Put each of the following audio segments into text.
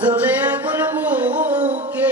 জ্বলে আগুন বুকে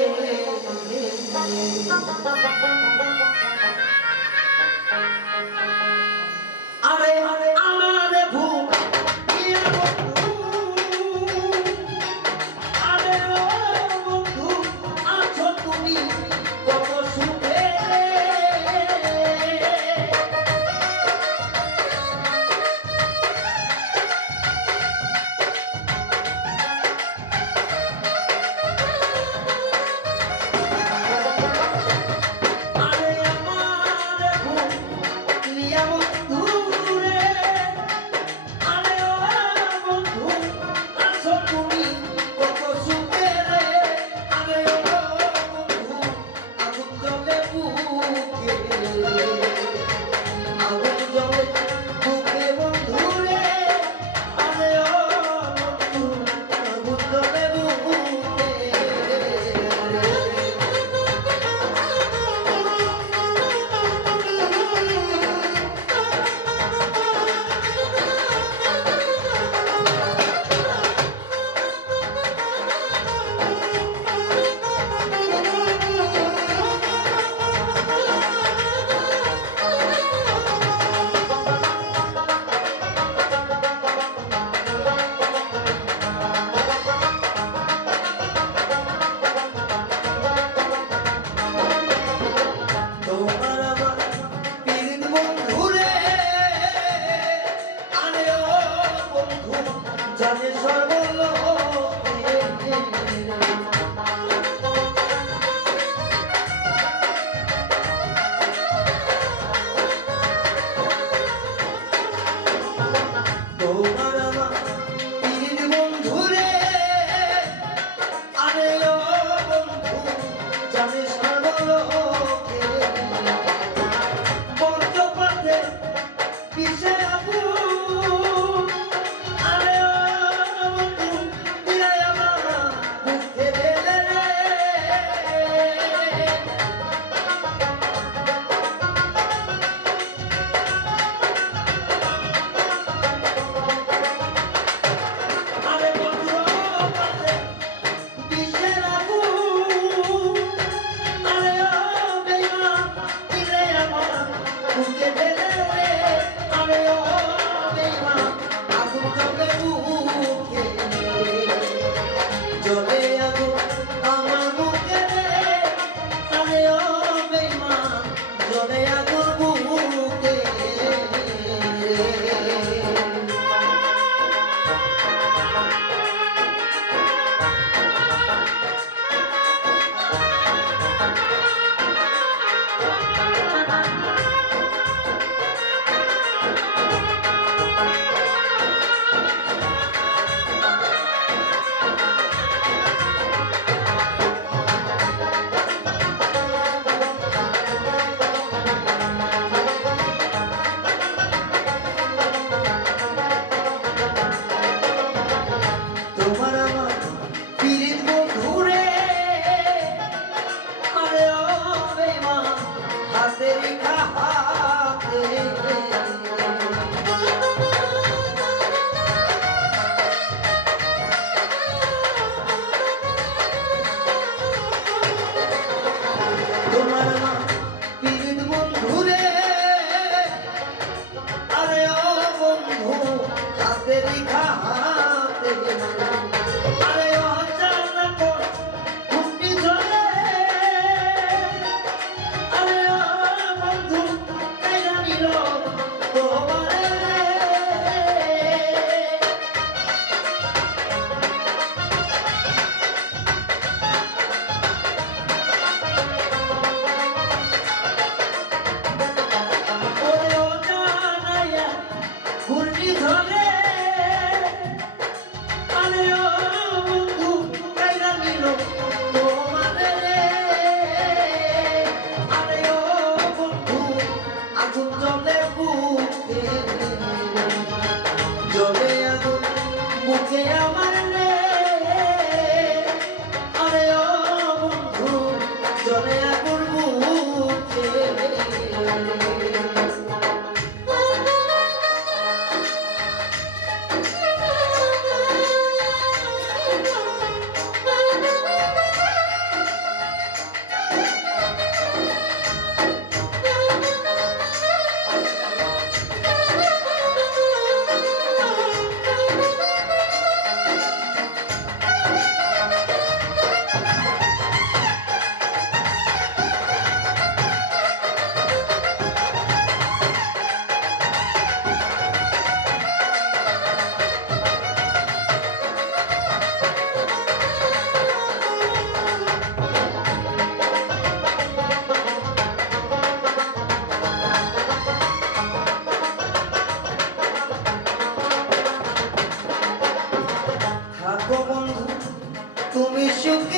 গো বন্ধু তুমি সুখে